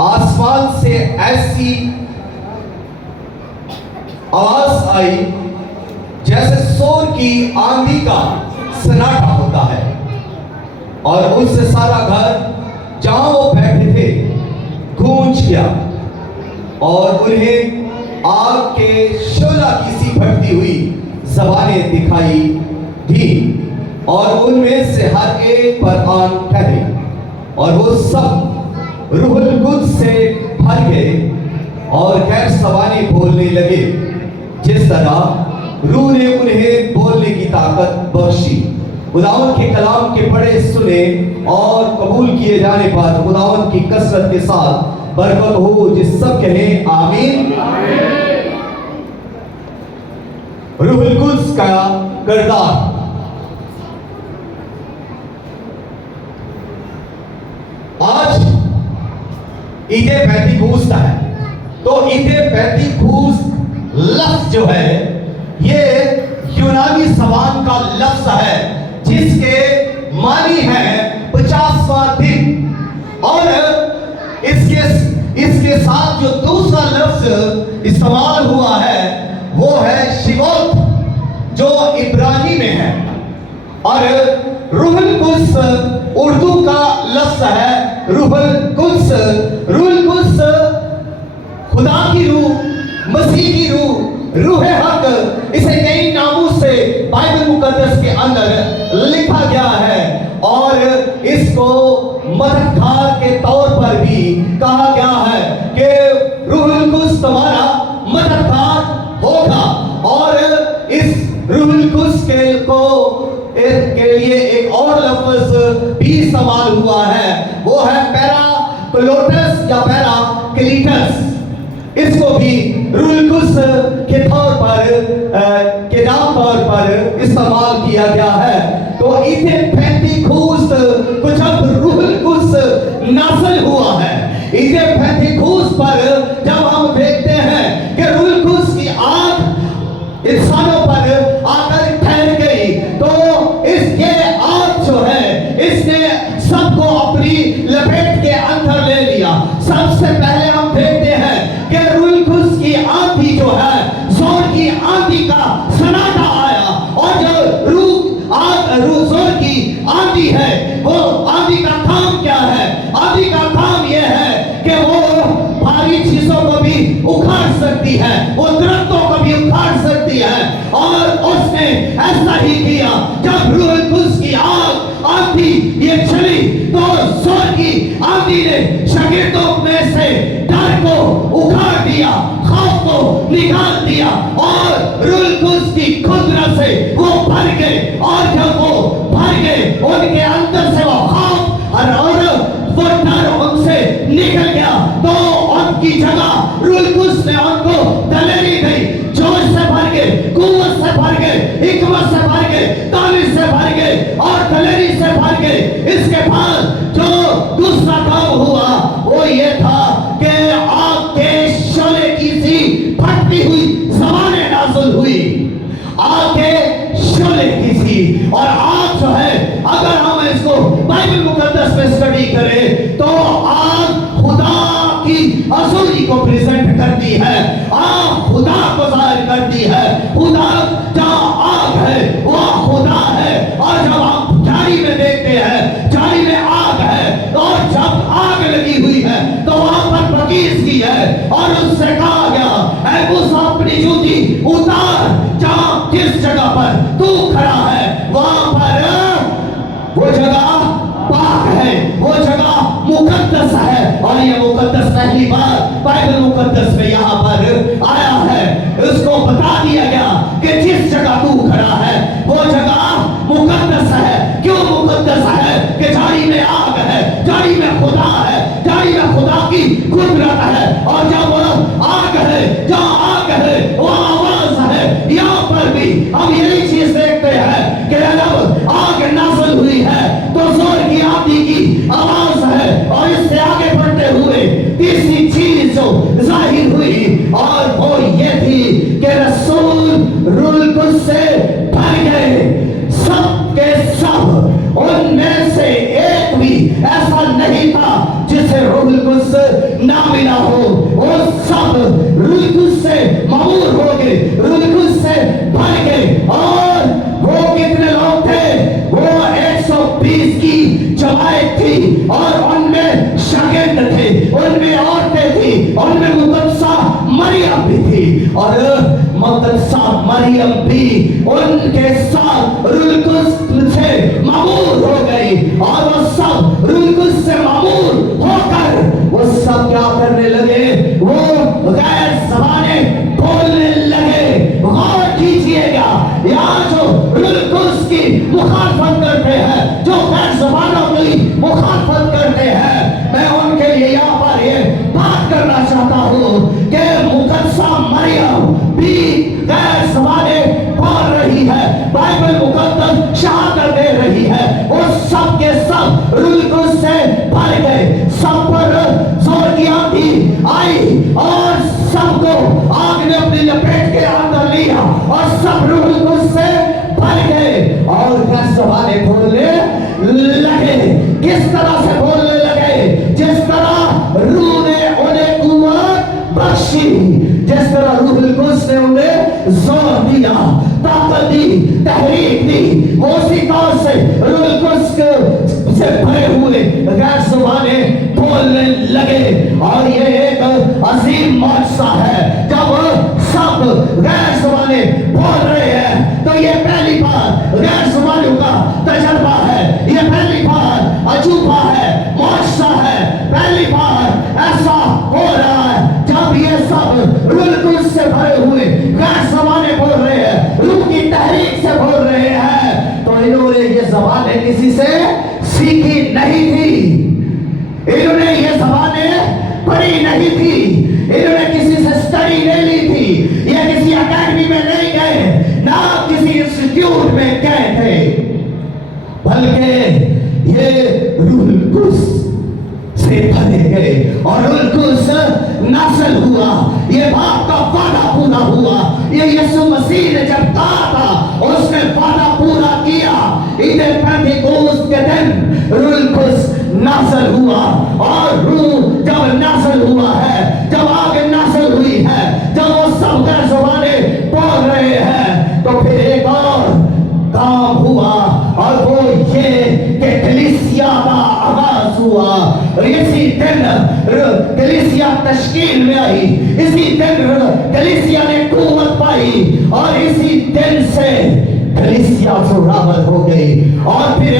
आसमान से ऐसी आवाज आई जैसे शोर की आंधी का सन्नाटा होता है, और उससे सारा घर जहां वो बैठे थे गूंज गया, और उन्हें आग के शोला की सी भटती हुई ज़बानें दिखाई दी, और उनमें से हर एक पर आन ठहरे, और वो सब रूहुल कुद्स से भर गए और गैर ज़बानें बोलने लगे, जिस तरह रूह ने उन्हें बोलने की ताकत बख्शी। खुदावंद के कलाम के पढ़े सुने और कबूल किए जाने पर खुदावंद की कसरत के साथ बरकत हो। जिस सब कहें आमीन। रूहुल कुद्स का किरदार। आज ईदे पेंतीकोस्त है, तो ईदे पेंतीकोस्त लफ्ज जो है ये यूनानी ज़बान का लफ्ज है जिसके मानी है 50वां दिन, और इसके साथ जो दूसरा लफ्ज इस्तेमाल हुआ है वो है शिवोत, जो इब्रानी में है, और रूहुल कुद्स उर्दू का लफ्ज है रूहुल कुद्स। रूहुल कुद्स खुदा की रूह, मसीह की रूह, रूह हक, इसे कई नामों से बाइबल मुकद्दस के अंदर लिखा गया है, और इसको मददगार के तौर पर भी कहा गया है कि रूहुल कुद्स तुम्हारा मददगार होगा। और इस रूहुल कुद्स के लिए एक और लफ्ज भी इस्तेमाल हुआ है, वो है पैराक्लीटस या पैराक्लीटस। इसको भी रूहुल कुद्स के तौर पर के नाम पर इस्तेमाल किया गया है। तो ईदे पेंतीकोस्त को जब रूहुल कुद्स नाज़िल हुआ है, ईदे पेंतीकोस्त पर जब हम देखते हैं कि रूहुल कुद्स की आग इंसानों पर आकर ठहर गई, तो ये आग जो है इसने सबको अपनी लपेट के अंदर ले लिया। सबसे पहले हम देखते हैं कि रूहुल कुद्स की आंधी जो है, जोर की आंधी का सन्नाटा आया, और जो जोर की आंधी है, वो आंधी का काम क्या है? आंधी का काम यह है कि वो भारी चीजों को भी उखाड़ सकती है, वो दरख्तों को भी उखाड़ सकती है, और उसने ऐसा ही किया। जब रूहुल कुद्स की आंधी ये चली, तो जोर की आंधी ने शागिर्दों में से डर को उखाड़ दिया, खौफ को निकाल दिया, और रूहुल कुद्स की कुदरत से वो भर गए, और जब वो भर गए उनके अंदर से वो खौफ और वो डर उनसे निकल गया, तो उनकी जगह रूहुल कुद्स ने उनको दलेरी दी, जोश से भर गए, कुव्वत से भर गए, हिकमत से भर गए, तालीम से भर गए, और दलेरी से भर गए। इसके बाद जो दूसरा काम हुआ वो ये था कि आग के शोले की सी फटती हुई ज़बानें नाज़िल हुई, आग के शोले की सी। और आग जो है, अगर हम इसको बाइबल मुकद्दस में स्टडी करें तो आग खुदा की अज़ूरी को प्रेजेंट करती है, आग खुदा को ज़ाहिर करती है। खुदा जहाँ आग है वहाँ खुदा है, और जब हम जारी में देखते हैं, जारी में आग है, और जब आग लगी हुई है तो वहाँ पर बकीज़ की है, और उससे कहा गया ऐ मूसा अपनी जूती उतार, जहाँ जिस जगह पर तू खड़ा है वहाँ पर वो जगह पाक है, वो जगह मुकद्दस है। और ये मुकद्दस पहली बार बाइबल मुकद्दस में यहाँ पर आया है। उसको बता दिया गया कि जिस जगह तू खड़ा है वो जगह मुकद्दस है। क्यों मुकद्दस है? कि जारी में आग है, जारी में खुदा है, जारी में खुदा की कुदरत है, और जब वो आग है, जहाँ आग है वहाँ आवाज है। यहाँ पर भी हम यही चीज देखते हैं कि जब आग नाज़िल हुई है तो जोर की आंधी की आवाज है, और इससे आगे बढ़ते हुए तीसरी चीज जो जाहिर हुई और वो ये थी कि ना मिला हो, वो सब रूह कुद्स से मामूर हो गए, रूह कुद्स से भर गए। और वो कितने लोग थे? वो 120 की जमात थी और उनमें शागिर्द थे, उनमें औरतें थी, उनमें मुकद्दसा मरियम भी थी। और मुकद्दसा मरियम भी उनके साथ रूह कुद्स से मामूर हो गई। और वो सब रूह कुद्स से मामूर होकर वो सब क्या करने लगे? वो गैर ज़बानें बोलने लगे। गौर कीजिएगा, यहाँ जो रूह कुद्स की मुखालफत करते हैं, जो गैर ज़बानों की मुखालफत करते हैं, मैं उनके लिए यहाँ पर ये बात करना चाहता हूँ कि मुकद्दसा मरियम भी गैर ज़बानें बोल रही है, बाइबल मुकद्दस शहादत दे रही है। वो सब के सब रूह कुद्स से भर गए। सब पर जोर की आंधी आई और सबको आग ने अपनी लपेट के अंदर लिया और सब रूह कुद्स से भर गए और गैर ज़बानें बोलने लगे। किस तरह से बोलने लगे? जिस तरह रूह ने उन्हें कुव्वत बख्शी, जिस तरह रूह कुद्स ने उन्हें जोर दिया, ताकत दी, तहरीक दी, वो उसी तौर से रूह कुद्स से भरे हुए गैर ज़बानें बोलने लगे। और ये एक अजीम मौजज़ा है। जब सब गैर ज़बानें बोल रहे हैं तो ये पहली बार गैर ज़बानों का तजर्बा है, ये पहली बार अजूबा है, मौजज़ा है, पहली बार ऐसा हो रहा है जब ये सब रूह कुद्स से भरे हुए गैर ज़बानें बोल रहे हैं, रूह की तहरीक से बोल रहे हैं। तो इन्होंने ये ज़बानें किसी से सीखी नहीं थी, इन्होंने ये ज़बानें पढ़ी नहीं थी, इन्होंने किसी से स्टडी नहीं ली थी, ये किसी अकेडमी में नहीं गए, ना किसी इंस्टीट्यूट में गए थे, बल्कि ये रूह कुद्स से भरे गए। और रूह कुद्स नाज़िल हुआ, ये बाप का वादा पूरा हुआ। ये यीशु मसीह ने जब कहा था उसने वादा पूरा किया। ईद पेंटिकोस्त के दिन रूह कुद्स नाज़िल हुआ और रूह जब नाज़िल हुआ है, जब आग नाज़िल हुई है, जब वो सब गैर ज़बानें बोल रहे हैं, तो फिर एक और काम हुआ और वो ये कि कलीसिया का आगाज हुआ। और इसी दिन कलीसिया तश्कील में आई, इसी दिन कलीसिया ने कुव्वत पाई और इसी दिन से कलीसिया जोरावर हो गई। और फिर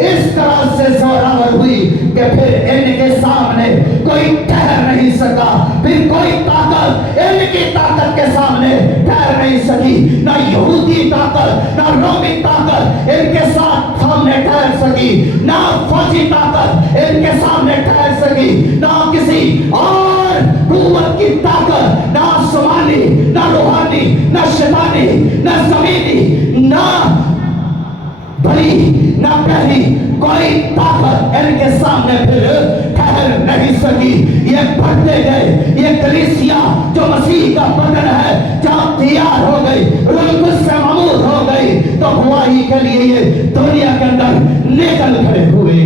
इस तरह से जोरावर हुई कि फिर इनके सामने कोई ठहर नहीं सका, फिर कोई ताकत इनकी ताकत के सामने ठहर नहीं सकी। ना यहूदी ताकत, ना रोमी ताकत इनके साथ सामने ठहर सकी, ना फौजी ताकत इनके सामने ठहर सकी, ना किसी और कुव्वत की ताकत, ना आसमानी, ना रूहानी, ना शैतानी, ना ज़मीनी, ना बड़ी, ना पहली कोई ताकत इनके सामने फिर ठहर नहीं सकी। ये बढ़ते गए, ये कलीसिया जो मसीह का बदन है जब तैयार हो गई, रूह कुद्स से मामूर हो गई, तो गवाही के लिए ये दुनिया के अंदर निकल खड़े हुए।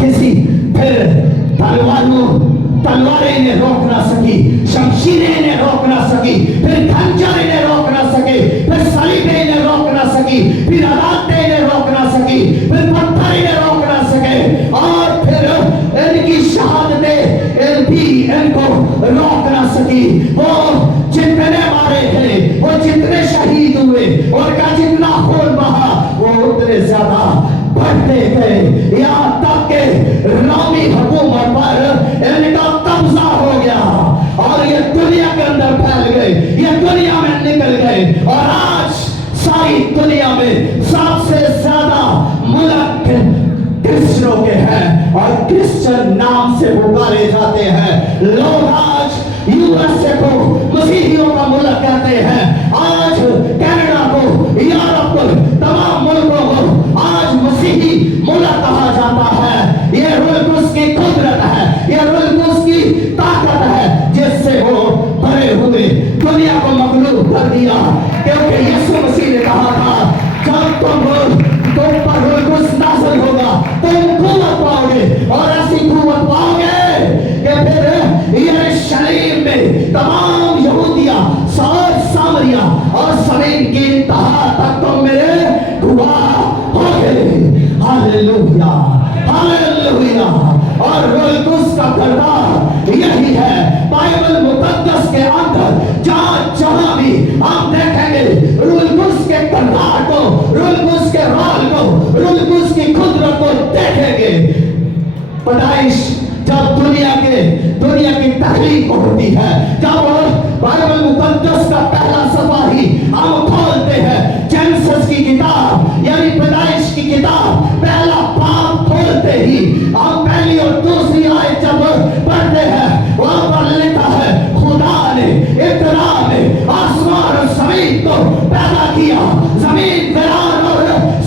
किसी फिर तलवारें ने रोक ना सकी, शमशीरें ने रोक ना सकी, फिर खंजरें ने रोक ना सके, फिर सलीबें ने रोक ना सकी, फिर अदालतें ने रोक ना सकी, फिर पत्थर ने रोक ना सके, और फिर इनकी शहादतें भी इनको रोक ना सकी। वो जितने मारे गए, वो जितने शहीद हुए, उनका जितना खून बहा, वो उतने ज्यादा बढ़ते गए, यहाँ तक के रोमी हुकूमत पर इनका कब्जा हो गया और ये दुनिया के अंदर फैल गए, ये दुनिया में निकल गए। और आज सारी दुनिया में सबसे ज्यादा मुल्क क्रिश्चियनों के हैं और क्रिश्चियन नाम से पुकारे जाते हैं। लोग आज यूएसए को मसीहियों का मुल्क कहते हैं, आज कनाडा को, यूरोप को, तमाम मुल्कों को आज मसीही मुल्क कहा जाता है। ये रूह कुद्स की कुदरत है, ये रूह कुद्स की ताकत है जिससे वो भरे हुए दुनिया को मगलूब कर दिया। क्योंकि यीशु मसीह ने कहा था जब तुम पर रूह कुद्स नाज़िल होगा तुम कुव्वत पाओगे और ऐसी कुव्वत पाओगे कि फिर तमाम यहूदिया, सार सामरिया और जमीन की इंतहा तक तुम मेरे गवाह हो गए। Hallelujah, hallelujah. और रूह कुद्स का किरदार यही है बाइबल मुकद्दस के अंदर। जहां भी हम देखेंगे रूह कुद्स के किरदार को, रूह कुद्स के रोल को, रूह कुद्स की कुदरत को देखेंगे। पैदाइश जब दुनिया की तख्लीक होती है, जब बाइबल मुकद्दस का पहला सफा ही हम खोलते हैं, जेनेसिस की किताब यानी पैदाइश की किताब पहला बाब खोलते ही हम पहली और दूसरी आयत जब पढ़ते हैं, वहां पर लिखा है खुदा ने इब्तदा में आसमान और जमीन को पैदा किया। जमीन वीरान और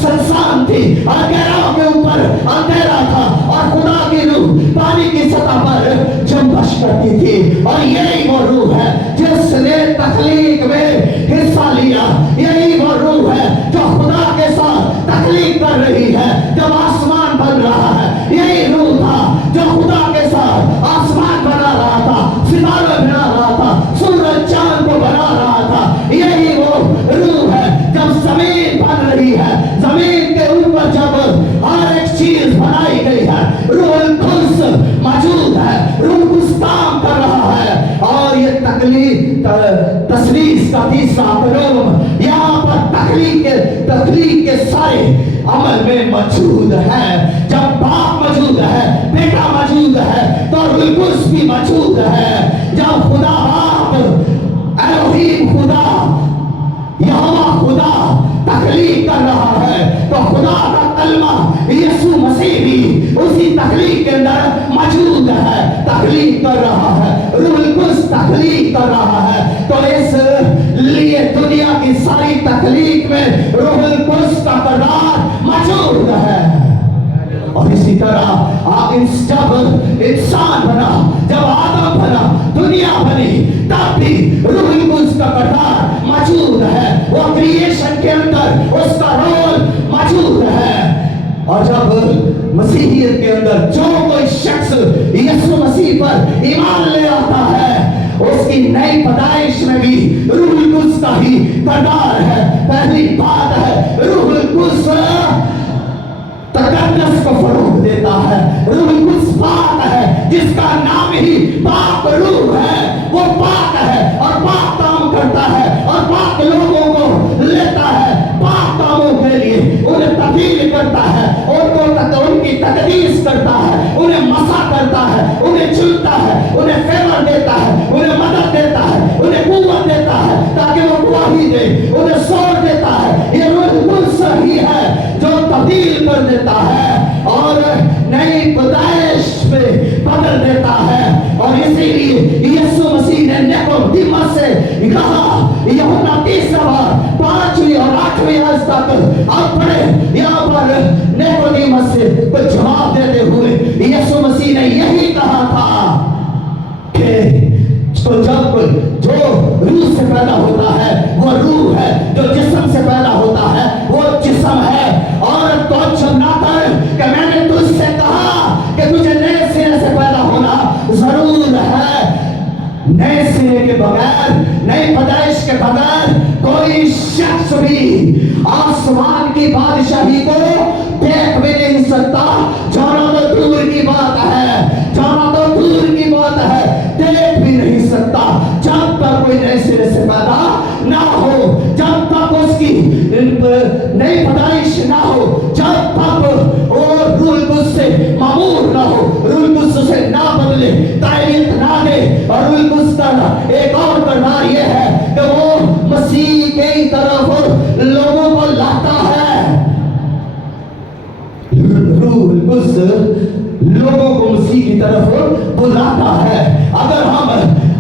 सुनसान थी और गहराइयों के ऊपर अंधेरा था और खुदा की रूह पानी की सतह पर जंबश करती थी। और यही वो रूह है जिसने तख्लीक में हिस्सा लिया। यही वो रूह है जो खुदा के साथ तख्लीक कर रही है जब आसमान बन रहा है। यही रूह था जो खुदा के साथ आसमान बना रहा था, सितारे बना रहा था, सूरज चांद को बना रहा था। यही वो रूह है जब जमीन बन रही है, जमीन के ऊपर जब हर एक चीज बनाई गई है, रूह कुद्स मौजूद है, रूह कुद्स काम कर रहा है। और ये तस्लीस का तीसरा पैगाम यहाँ पर तख्लीक के सारे अमल में मौजूद है। जब बाप मौजूद है, बेटा मौजूद है, तो रूह कुद्स भी मौजूद है। जब खुदा बाप एलोहीम खुदा यहोवा खुदा तख्लीक कर रहा है, तो खुदा का कलमा यीशु मसीह भी उसी तख्लीक के अंदर मौजूद है, तख्लीक कर रहा है, रूह कुद्स तख्लीक कर रहा है। तो इस लिए दुनिया की सारी तख्लीक में रूह कुद्स का किरदार मौजूद है। और इसी तरह जब इंसान बना, जब आदम बना, दुनिया बनी, तब भी रूह कुद्स का किरदार मौजूद है। वो क्रिएशन के अंदर उसका रोल मौजूद है। और जब मसीहियत के अंदर जो कोई शख्स यीशु मसीह पर ईमान ले आता है, उसकी नई पैदाइश में भी रूह कुद्स का ही किरदार है। पहली बात है रूह कुद्स तकद्दस को फरोग देता है। रूह कुद्स पाक है, जिसका नाम ही पाक रूह है। वो पाक है और पाक काम करता है और पाक लोगों को लेता है पाक कामों के लिए, उन्हें तब्दील करता है, उनकी तकदीस करता है, उन्हें मसा करता है, उन्हें चुनता है, उन्हें फेवर देता है, उन्हें मदद देता है, उन्हें कुव्वत देता है ताकि वो गवाही दे, उन्हें सोर देता है। ये रूह कुद्स ही है जो तब्दील कर देता है और नई पैदाइश पे बदल देता है। और इसीलिए यीशु मसीह ने निकोदेमुस से कहा, यूहन्ना 5वीं और 8वीं आयत तक आप पढ़े, यहाँ पर निकोदेमुस से कोई जवाब देते हुए यीशु मसीह ने यही कहा था कि जो रूह से पैदा होता है वो रूह है, जो जिस्म से पैदा होता है वो जिस्म है। और तो चुना कर कि मैंने तुझसे कहा कि तुझे नए सिरे से पैदा होना जरूर है। नए सिरे के बगैर, नई पैदाइश के बगैर कोई शख्स भी आसमान की बादशाही को देख भी नहीं सकता। जाना तो दूर की बात है, जाना तो दूर की बात है, देख भी नहीं सकता जब तक कोई नए सिरे से पैदा ना हो, जब तक उसकी नई पैदाइश ना हो, जब तक वो रूह कुद्स से मामूर ना हो, रूह कुद्स से ना बदले, तायरीत ना दे। और रूह कुद्स का एक और किरदार ये है कि वो मसीह की तरफ लोगों को लाता है। रूह कुद्स लोगों को मसीह की तरफ बुलाता है। अगर हम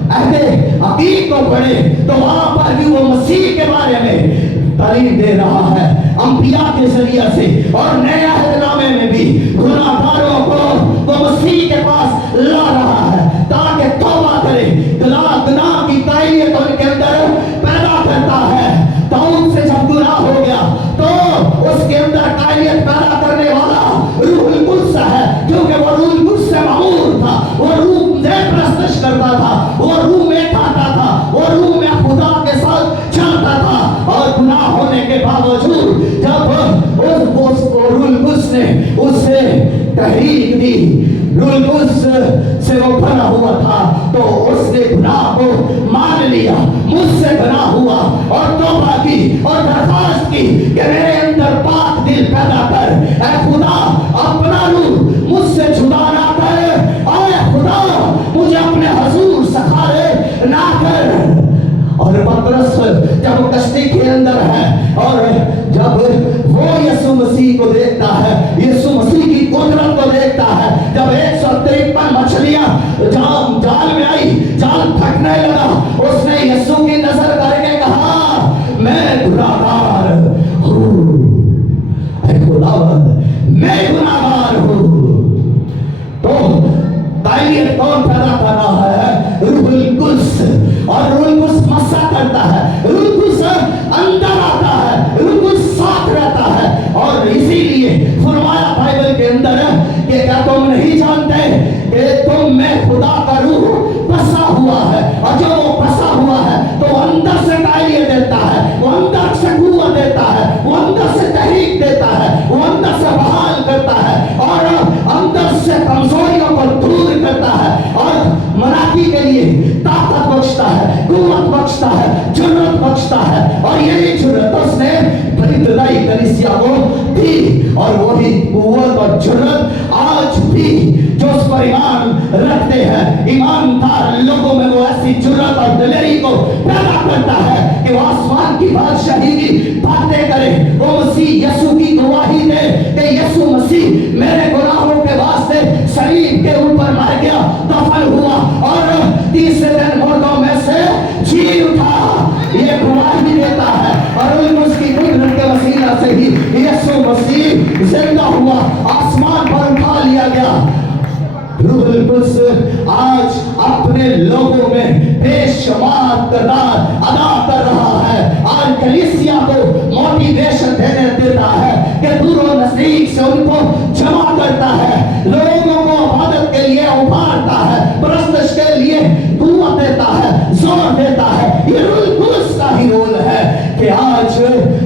अहदे हकीक को पढ़े तो वहां पर भी वो मसीह के बारे में तालीम दे रहा है अंबिया के जरिए से। और नए अहदनामे में भी गुनाहगारों को वो मसीह के पास ला रहा है ताकि तौबा करे, गुनाह की तायरीत उनके अंदर पैदा करता है। तो उनसे जब गुनाह हो गया तो उसके अंदर तायरीत पैदा करने वाला रूह कुद्स है, क्योंकि वो रूह कुद्स से मामूर था, वो रूह में प्रस्तश करता था, वो रूह में था कुद्स से वो भरा हुआ था, तो उसने गुनाह को मान लिया, मुझसे गुनाह हुआ और तौबा की और दरखास्त की कि मेरे अंदर पाक दिल पैदा कर। ऐ खुदा अपना नूर मुझसे जुदा ना कर, ऐ खुदा मुझे अपने हुजूर सखारे ना कर। और पतरस जब कश्ती के अंदर है और जब वो यीशु मसीह को देखता है, यीशु मसीह की कुदरत को देखता है, जब 153 मछलियां जाल में आई, जाल फटने लगा, उसने यीशु की नजर करके कहा मैं गुनाहगार हूँ, खुदावंद मैं गुनाहगार हूँ। तो तालीम कौन पैदा कर रहा है? रूहुल कुद्स। और रूहुल कुद्स मसा करता है, रूहुल कुद्स अंदर आता है, रूहुल कुद्स साथ रहता है। और इसीलिए फरमाया बाइबल के अंदर कि क्या तुम नहीं जानते कि तुम में खुदा का रूह बसा हुआ है, और जो वो बसा हुआ है तो वो अंदर से तालीम देता है, वो अंदर से कुव्वत देता है, वो अंदर से तहरीक देता है, वो अंदर से बहाल करता है और अंदर से कमजोरियों को दूर करता है और मराठी के लिए ताकत बख्शता है, कुव्वत बख्शता है, जुर्रत बख्शता है। और यही जुर्रत उसने इब्तदाई कलीसिया को दी, और वही कुव्वत और जुर्रत आज भी जो उस पर ईमान रखते हैं, ईमानदार लोगों में वो ऐसी जुर्रत और दिलेरी को पैदा करता है कि वो आसमान की बादशाही की बातें करे, वो मसीह यीशु की गवाही दे कि यीशु मसीह मेरे गुनाहों के वास्ते सलीब के ऊपर मर गया, दफन हुआ और तीसरे दिन मुर्दों में से जी उठा। ये गवाही देता है और उसकी कुदरत के वसीला से ही यीशु मसीह जिंदा हुआ, आसमान पर उठा लिया गया। रूहुल कुद्स आज अपने लोगों में बेशुमार किरदार अदा कर रहा है। आज कलीसिया को मोटिवेशन देता है कि दूर और नजदीक से उनको जमा करता है, लोगों को इबादत के लिए उभारता है, परस्तिश के लिए कुव्वत देता है, जोर देता है। ये रूहुल कुद्स का ही रोल है कि आज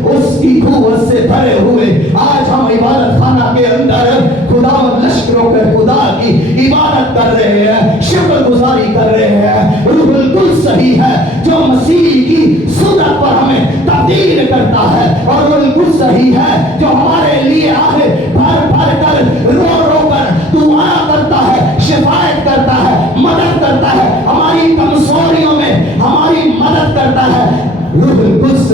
उसकी कुव्वत से भरे हुए आज हम इबादत खाना के अंदर खुदा लश्करों के खुदा की इबादत कर रहे हैं, शुक्र गुजारी कर रहे हैं। रूहुल कुद्स सही है जो मसीह की सूरत पर हमें तब्दील करता है, और रूहुल कुद्स सही है जो हमारे लिए आगे भर भर कर रो रो कर दुआ करता है, शिफायत करता है, मदद करता है, हमारी कमजोरियों में हमारी मदद करता है। रूहुल कुद्स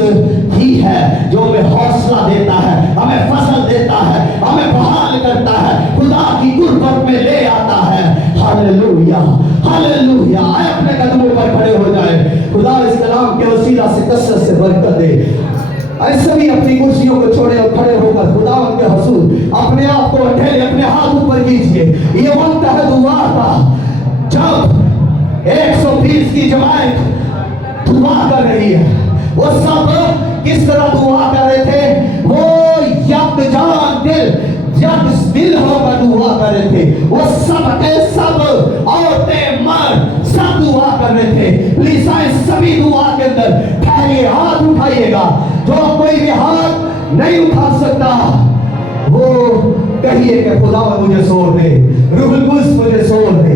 ही है जो हमें हौसला देता है, हमें फसल देता है, हमें बहाल करता है, खुदा की कुर्बत में ले आता है। Hallelujah hallelujah. आए अपने कदमों पर खड़े हो जाए, खुदा इस कलाम के वसीला से कसरत से बरकत दे। ऐसे भी अपनी कुर्सियों को छोड़े और खड़े होकर खुदा उनके हुजूर अपने आप को ढेले, अपने हाथ ऊपर कीजिए। ये वक्त है दुआ का, जब 120 की जमात दुआ कर रही है। वो सब किस तरह दुआ कर रहे थे? वो यकजान दिल होकर दुआ कर रहे थे। वो सब के सब औरतें मर्द सब दुआ कर रहे थे। प्लीज सभी दुआ के अंदर ठहरिए, हाथ उठाइएगा। जो कोई भी हाथ नहीं उठा सकता वो कहिए कि खुदा मुझे सोर दे, रूहुल कुद्स मुझे सोर दे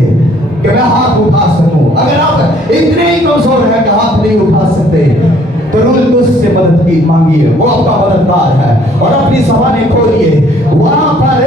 कि मैं हाथ उठा सकूं। अगर आप इतने ही कमजोर हैं कि हाथ नहीं उठा सकते तो रूहुल कुद्स से मदद की मांगिए, वो आपका मददगार है। और अपनी ज़बानें खोलिए, वहां पर